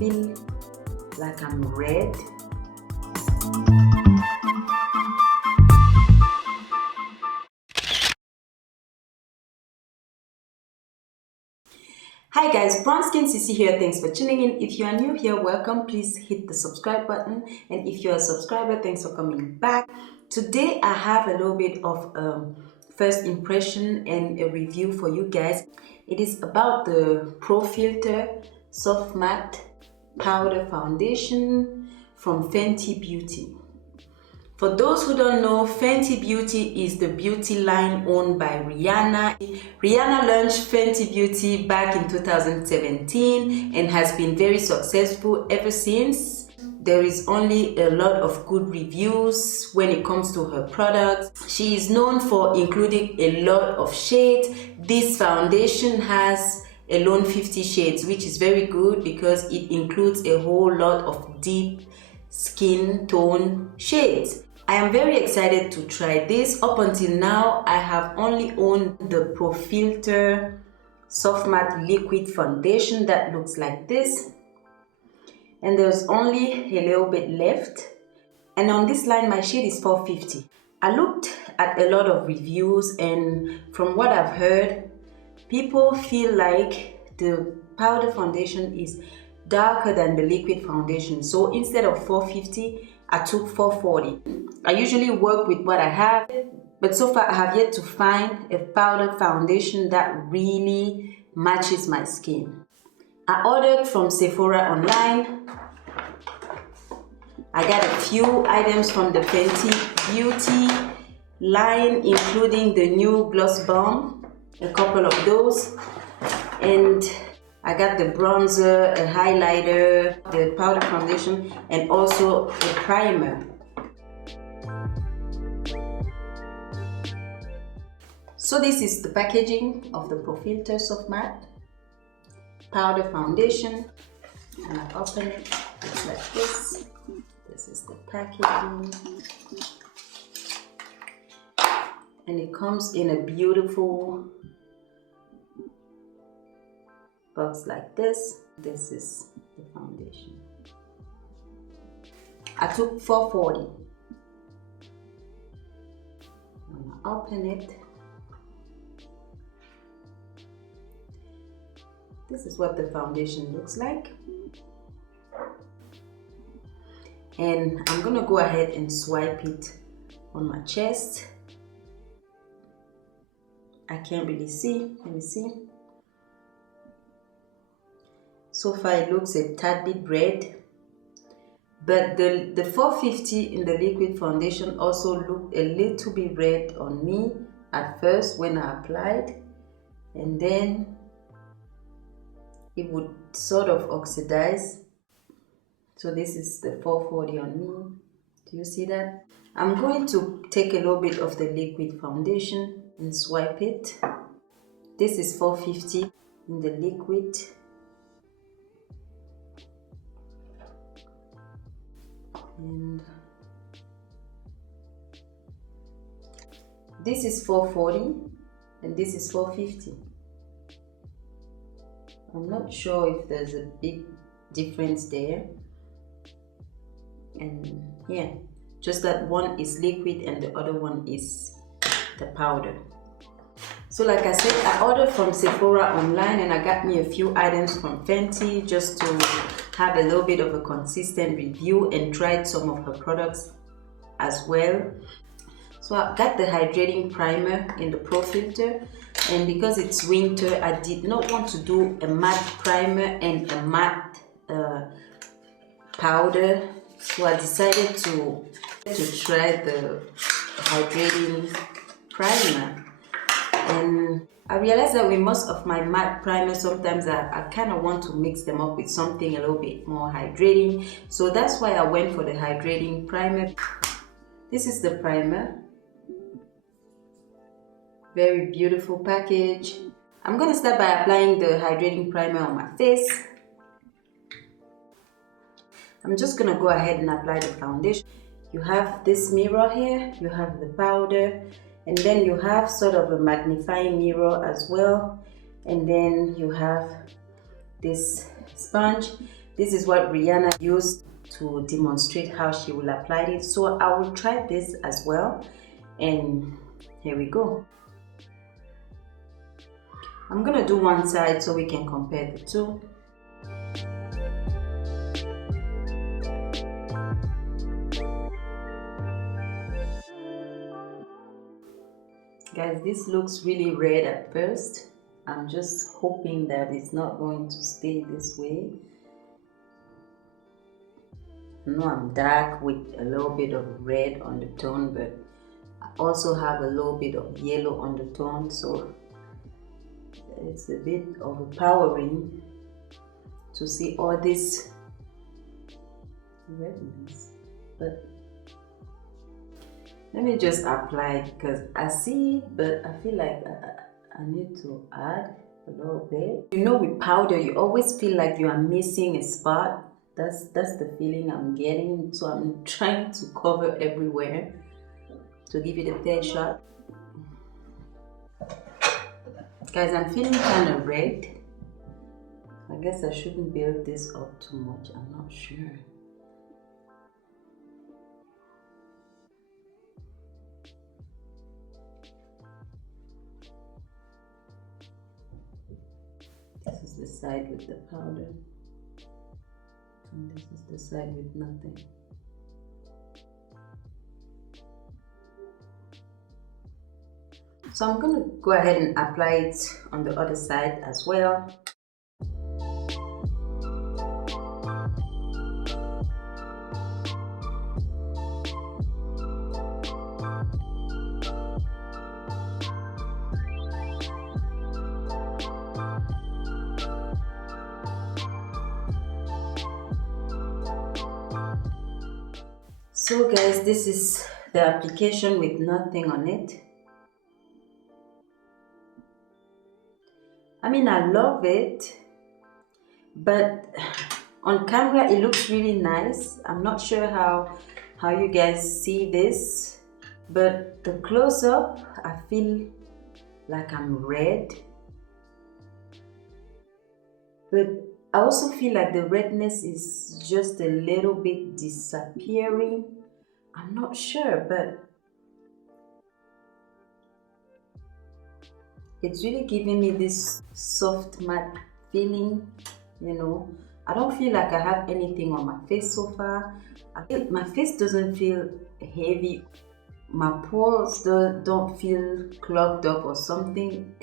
feel like I'm red. Hi guys, Brown Skin Sissy here. Thanks for tuning in. If you are new here, welcome. Please hit the subscribe button, and if you're a subscriber, thanks for coming back. Today I have a little bit of first impression and a review for you guys. It is about the Pro Filter Soft Matte Powder Foundation from Fenty Beauty. For those who don't know, Fenty Beauty is the beauty line owned by Rihanna. Rihanna launched Fenty Beauty back in 2017 and has been very successful ever since. There is only a lot of good reviews when it comes to her products. She is known for including a lot of shades. This foundation has alone 50 shades, which is very good because it includes a whole lot of deep skin tone shades. I am very excited to try this. Up until now, I have only owned the Pro Filt'R Soft Matte Liquid Foundation that looks like this. And there's only a little bit left. And on this line, my shade is 450. I looked at a lot of reviews, and from what I've heard, people feel like the powder foundation is darker than the liquid foundation. So instead of 450, I took 440. I usually work with what I have, but so far I have yet to find a powder foundation that really matches my skin. I ordered from Sephora online. I got a few items from the Fenty Beauty line, including the new Gloss Bomb, a couple of those, and I got the bronzer, a highlighter, the powder foundation, and also a primer. So this is the packaging of the Pro Filt'R Soft Matte Powder Foundation, and I open it. It's like this. This is the packaging, and it comes in a beautiful box like this. This is the foundation. I took 440. I'm gonna open it. This is what the foundation looks like. And I'm gonna go ahead and swipe it on my chest. I can't really see. Let me see. So far it looks a tad bit red, but the 450 in the liquid foundation also looked a little bit red on me at first when I applied, and then it would sort of oxidize. So this is the 440 on me. Do you see that? I'm going to take a little bit of the liquid foundation and swipe it. This is 450 in the liquid. And this is 440 and this is 450. I'm not sure if there's a big difference there. And yeah, just that one is liquid and the other one is the powder. So like I said, I ordered from Sephora online, and I got me a few items from Fenty just to have a little bit of a consistent review, and tried some of her products as well. So I got the hydrating primer in the Pro Filt'R, and because it's winter, I did not want to do a matte primer and a matte powder, so I decided to try the hydrating primer. And I realized that with most of my matte primers, sometimes I kind of want to mix them up with something a little bit more hydrating. So that's why I went for the hydrating primer. This is the primer. Very beautiful package. I'm going to start by applying the hydrating primer on my face. I'm just going to go ahead and apply the foundation. You have this mirror here, you have the powder, and then you have sort of a magnifying mirror as well, and then you have this sponge. This is what Rihanna used to demonstrate how she will apply it. So I will try this as well. And here we go. I'm gonna do one side so we can compare the two. Guys, this looks really red at first. I'm just hoping that it's not going to stay this way. I know I'm dark with a little bit of red undertone, but I also have a little bit of yellow undertone, so it's a bit overpowering to see all this redness. But let me just apply it because I see it, but I feel like I need to add a little bit. You know, with powder, you always feel like you are missing a spot. That's the feeling I'm getting. So I'm trying to cover everywhere to give it a fair shot. Guys, I'm feeling kind of red. I guess I shouldn't build this up too much. I'm not sure. This is the side with the powder, and this is the side with nothing. So I'm going to go ahead and apply it on the other side as well. So guys, this is the application with nothing on it. I mean, I love it, but on camera it looks really nice. I'm not sure how you guys see this, but the close-up, I feel like I'm red. But I also feel like the redness is just a little bit disappearing. I'm not sure, but it's really giving me this soft matte feeling, you know. I don't feel like I have anything on my face so far. My face doesn't feel heavy. My pores don't feel clogged up or something.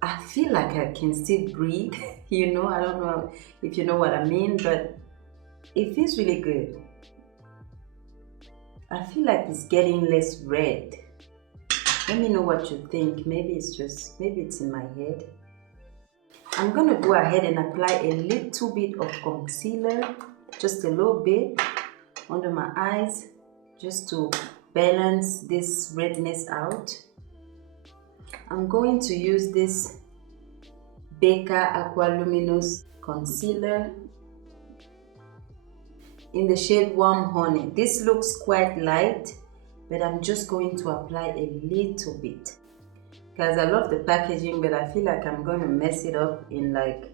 I feel like I can still breathe, you know. I don't know if you know what I mean, but it feels really good. I feel like it's getting less red. Let me know what you think. Maybe it's in my head. I'm gonna go ahead and apply a little bit of concealer, just a little bit under my eyes, just to balance this redness out. I'm going to use this Baker Aqua Luminous Concealer in the shade Warm Honey. This looks quite light, but I'm just going to apply a little bit. Guys, I love the packaging, but I feel like I'm going to mess it up in like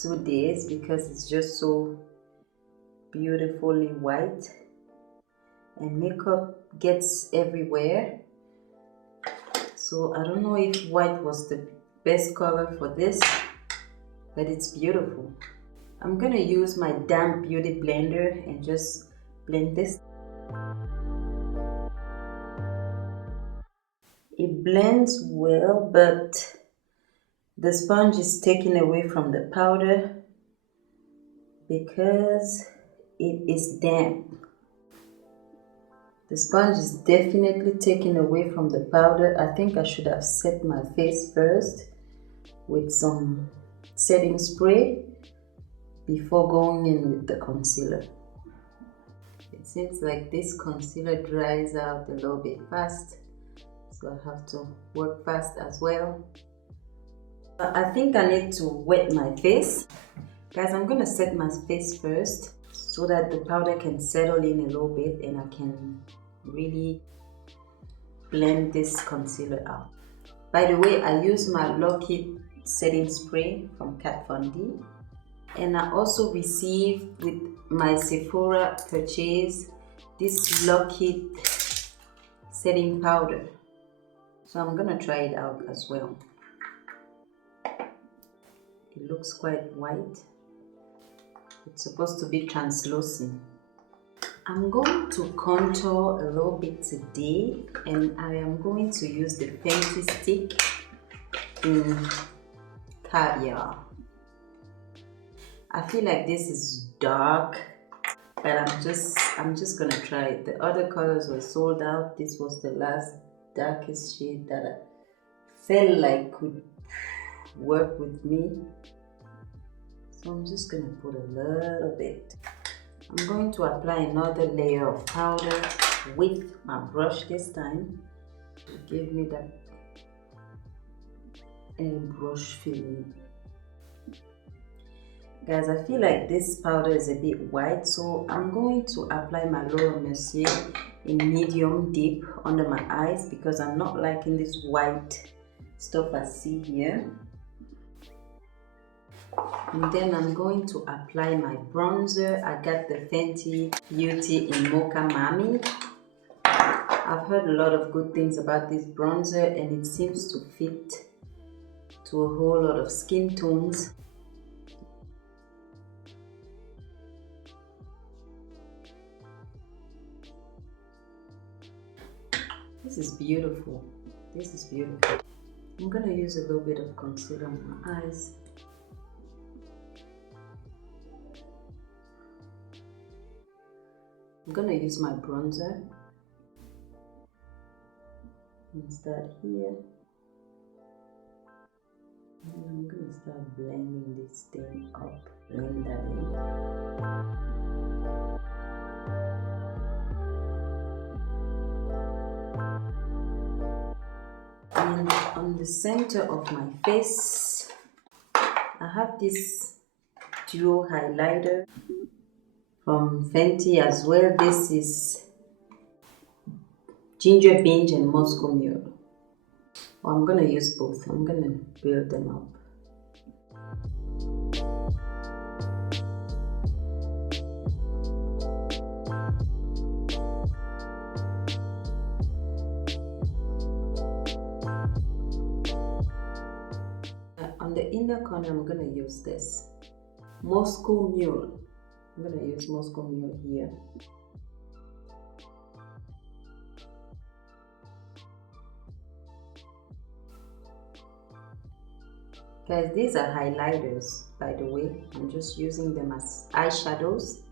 2 days because it's just so beautifully white and makeup gets everywhere. So I don't know if white was the best color for this, but it's beautiful. I'm gonna use my damp beauty blender and just blend this. It blends well, but the sponge is taken away from the powder because it is damp. The sponge is definitely taken away from the powder. I think I should have set my face first with some setting spray before going in with the concealer. It seems like this concealer dries out a little bit fast, so I have to work fast as well. I think I need to wet my face. Guys, I'm gonna set my face first so that the powder can settle in a little bit and I can really blend this concealer out. By the way, I use my Lucky setting spray from Kat Von D. And I also received with my Sephora purchase this Lock-It setting powder. So I'm gonna try it out as well. It looks quite white. It's supposed to be translucent. I'm going to contour a little bit today, and I am going to use the Fenty stick in Caviar. I feel like this is dark, but I'm just gonna try it. The other colors were sold out. This was the last darkest shade that I felt like could work with me. So I'm just gonna put a little bit. I'm going to apply another layer of powder with my brush this time to give me that airbrush feeling. Guys, I feel like this powder is a bit white, so I'm going to apply my Laura Mercier in medium deep under my eyes because I'm not liking this white stuff I see here. And then I'm going to apply my bronzer. I got the Fenty Beauty in Mocha Mami. I've heard a lot of good things about this bronzer, and it seems to fit to a whole lot of skin tones. This is beautiful. This is beautiful. I'm gonna use a little bit of concealer on my eyes. I'm gonna use my bronzer and start here. And I'm gonna start blending this thing up, blend that in. And on the center of my face, I have this duo highlighter from Fenty as well. This is Ginger Binge and Moscow Mule. Well, I'm gonna use both. I'm gonna build them up. On the inner corner, I'm gonna use this Moscow Mule. I'm gonna use Moscow Mule here. Guys, these are highlighters, by the way. I'm just using them as eyeshadows.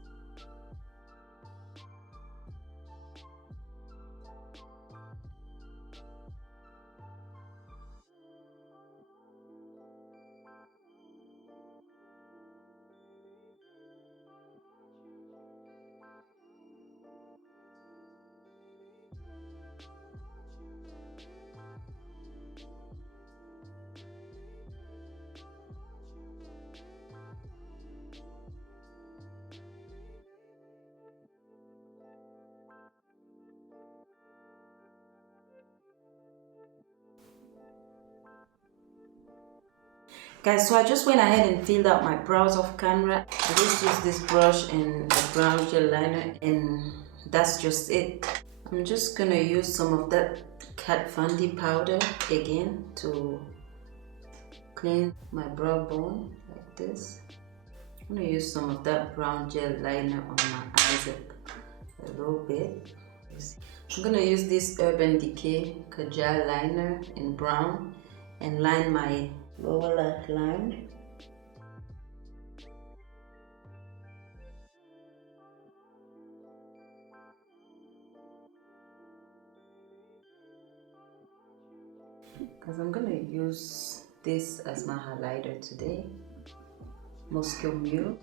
Guys, so I just went ahead and filled out my brows off camera. I just used this brush and a brown gel liner, and that's just it. I'm just gonna use some of that Kat Von D powder again to clean my brow bone like this. I'm gonna use some of that brown gel liner on my eyes a little bit. I'm gonna use this Urban Decay Kajal liner in brown and line my lower lash line. Because I'm gonna use this as my highlighter today, Moscow Mule.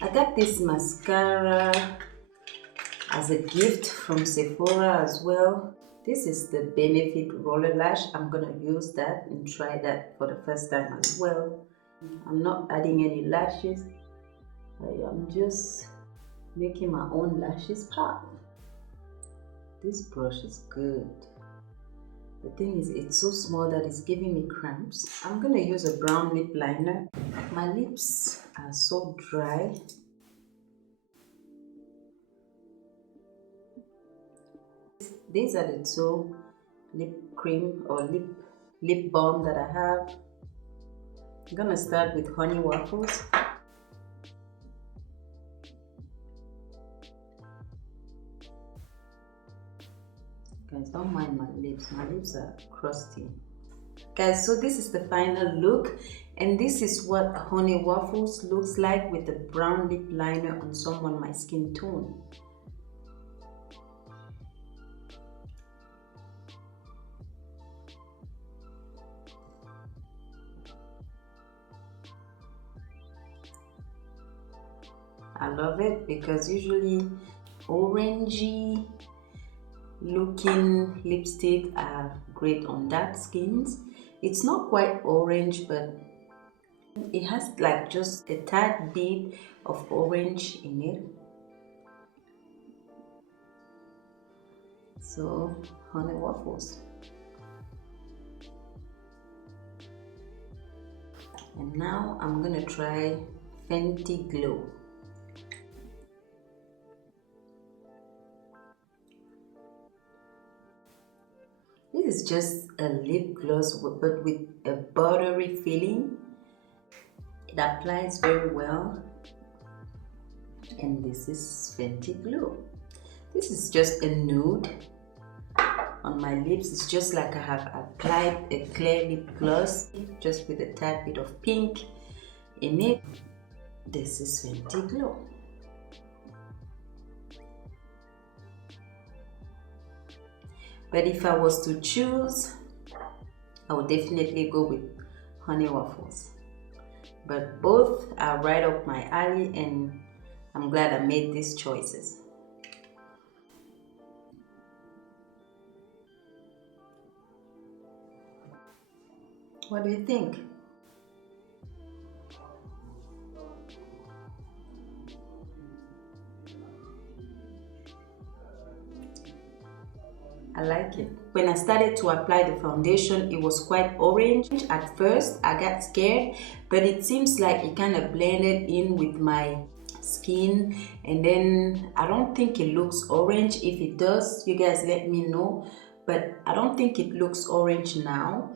I got this mascara as a gift from Sephora as well. This is the Benefit Roller Lash. I'm gonna use that and try that for the first time as well. I'm not adding any lashes. I'm just making my own lashes pop. This brush is good. The thing is, it's so small that it's giving me cramps. I'm gonna use a brown lip liner. My lips are so dry. These are the two lip cream or lip balm that I have. I'm gonna start with honey waffles. Guys, don't mind my lips. My lips are crusty. Guys, so this is the final look, and this is what honey waffles looks like with the brown lip liner on someone my skin tone. I love it because usually orangey looking lipstick are great on dark skins. It's not quite orange, but it has like just a tad bit of orange in it. So honey waffles. And now I'm gonna try Fenty Glow. This is just a lip gloss but with a buttery feeling. It applies very well. And this is Fenty Glow. This is just a nude on my lips. It's just like I have applied a clear lip gloss just with a tad bit of pink in it. This is Fenty Glow. But if I was to choose, I would definitely go with honey waffles. But both are right up my alley, and I'm glad I made these choices. What do you think? I like it. When I started to apply the foundation, it was quite orange. At first, I got scared, but it seems like it kind of blended in with my skin, and then I don't think it looks orange. If it does, you guys let me know, but I don't think it looks orange now.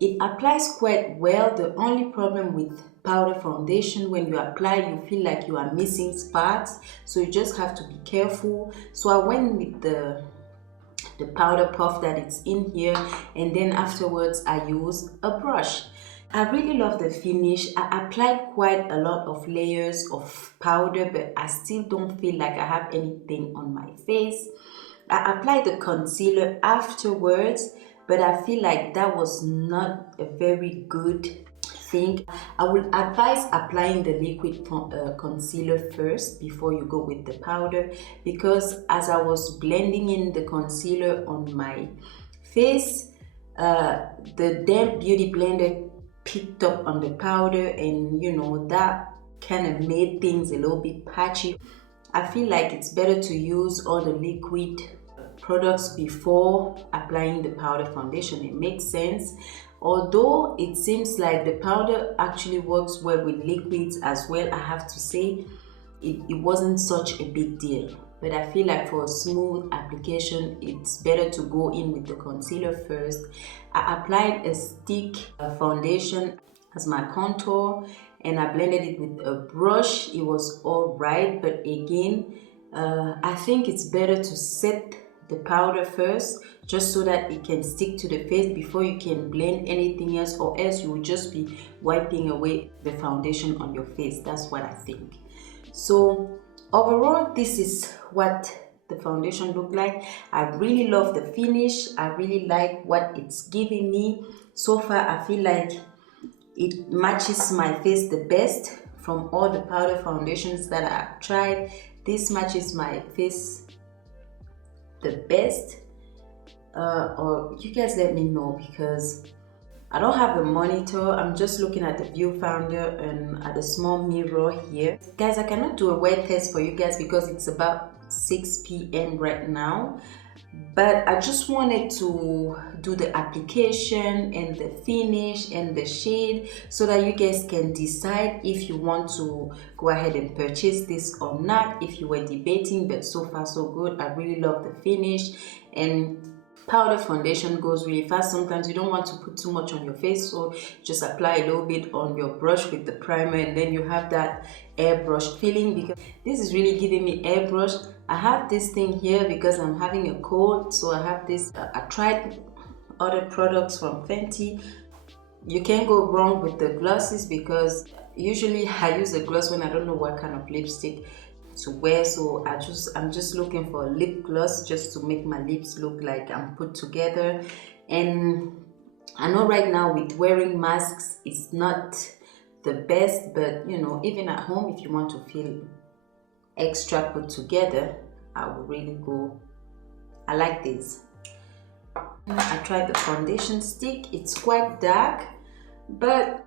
It applies quite well. The only problem with powder foundation, when you apply, you feel like you are missing spots, so you just have to be careful. So I went with the powder puff that it's in here, and then afterwards I used a brush. I really love the finish. I applied quite a lot of layers of powder, but I still don't feel like I have anything on my face. I applied the concealer afterwards, but I feel like that was not a very good thing. I would advise applying the liquid concealer first before you go with the powder, because as I was blending in the concealer on my face, the damp beauty blender picked up on the powder, and you know, that kind of made things a little bit patchy. I feel like it's better to use all the liquid products before applying the powder foundation. It makes sense. Although it seems like the powder actually works well with liquids as well, I have to say it wasn't such a big deal. But I feel like for a smooth application, it's better to go in with the concealer first. I applied a stick foundation as my contour, and I blended it with a brush. It was all right, but again, I think it's better to set the powder first, just so that it can stick to the face before you can blend anything else, or else you will just be wiping away the foundation on your face. That's what I think. So overall, this is what the foundation looked like. I really love the finish. I really like what it's giving me. So far, I feel like it matches my face the best from all the powder foundations that I've tried. This matches my face the best. Or you guys let me know, because I don't have a monitor. I'm just looking at the viewfinder and at the small mirror here. Guys, I cannot do a wear test for you guys because it's about 6 p.m. right now. But I just wanted to do the application and the finish and the shade so that you guys can decide if you want to go ahead and purchase this or not. If you were debating, but so far so good. I really love the finish, and powder foundation goes really fast. Sometimes you don't want to put too much on your face, so just apply a little bit on your brush with the primer, and then you have that airbrush feeling, because this is really giving me airbrush. I have this thing here because I'm having a cold, so I have this. I tried other products from Fenty. You can't go wrong with the glosses, because usually I use a gloss when I don't know what kind of lipstick to wear, so I'm just looking for a lip gloss just to make my lips look like I'm put together. And I know right now with wearing masks it's not the best, but you know, even at home, if you want to feel extra put together, I will really go. I like this. I tried the foundation stick. It's quite dark, but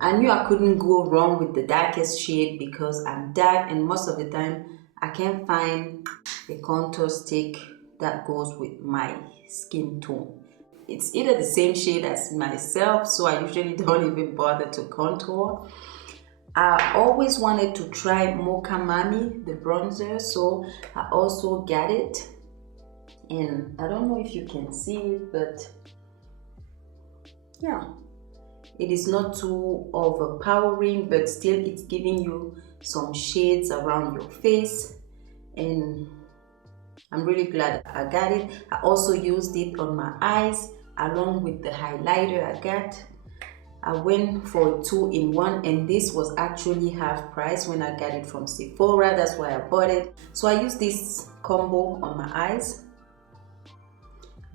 I knew I couldn't go wrong with the darkest shade because I'm dark, and most of the time I can't find a contour stick that goes with my skin tone. It's either the same shade as myself, so I usually don't even bother to contour. I always wanted to try Mocha Mami, the bronzer, so I also got it. And I don't know if you can see it, but yeah, it is not too overpowering, but still it's giving you some shades around your face, and I'm really glad I got it. I also used it on my eyes along with the highlighter I got. I went for a 2-in-1, and this was actually half price when I got it from Sephora. That's why I bought it. So I used this combo on my eyes,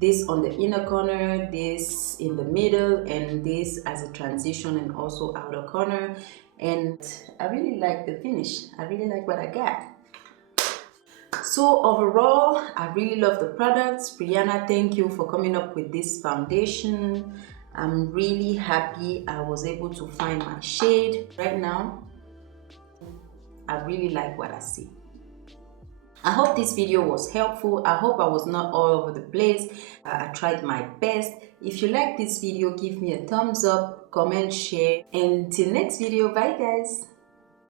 this on the inner corner, this in the middle, and this as a transition and also outer corner. And I really like the finish. I really like what I got. So overall, I really love the products. Brianna, thank you for coming up with this foundation. I'm really happy I was able to find my shade. Right now, I really like what I see. I hope this video was helpful. I hope I was not all over the place. I tried my best. If you like this video, give me a thumbs up, comment, share, and till next video, bye guys.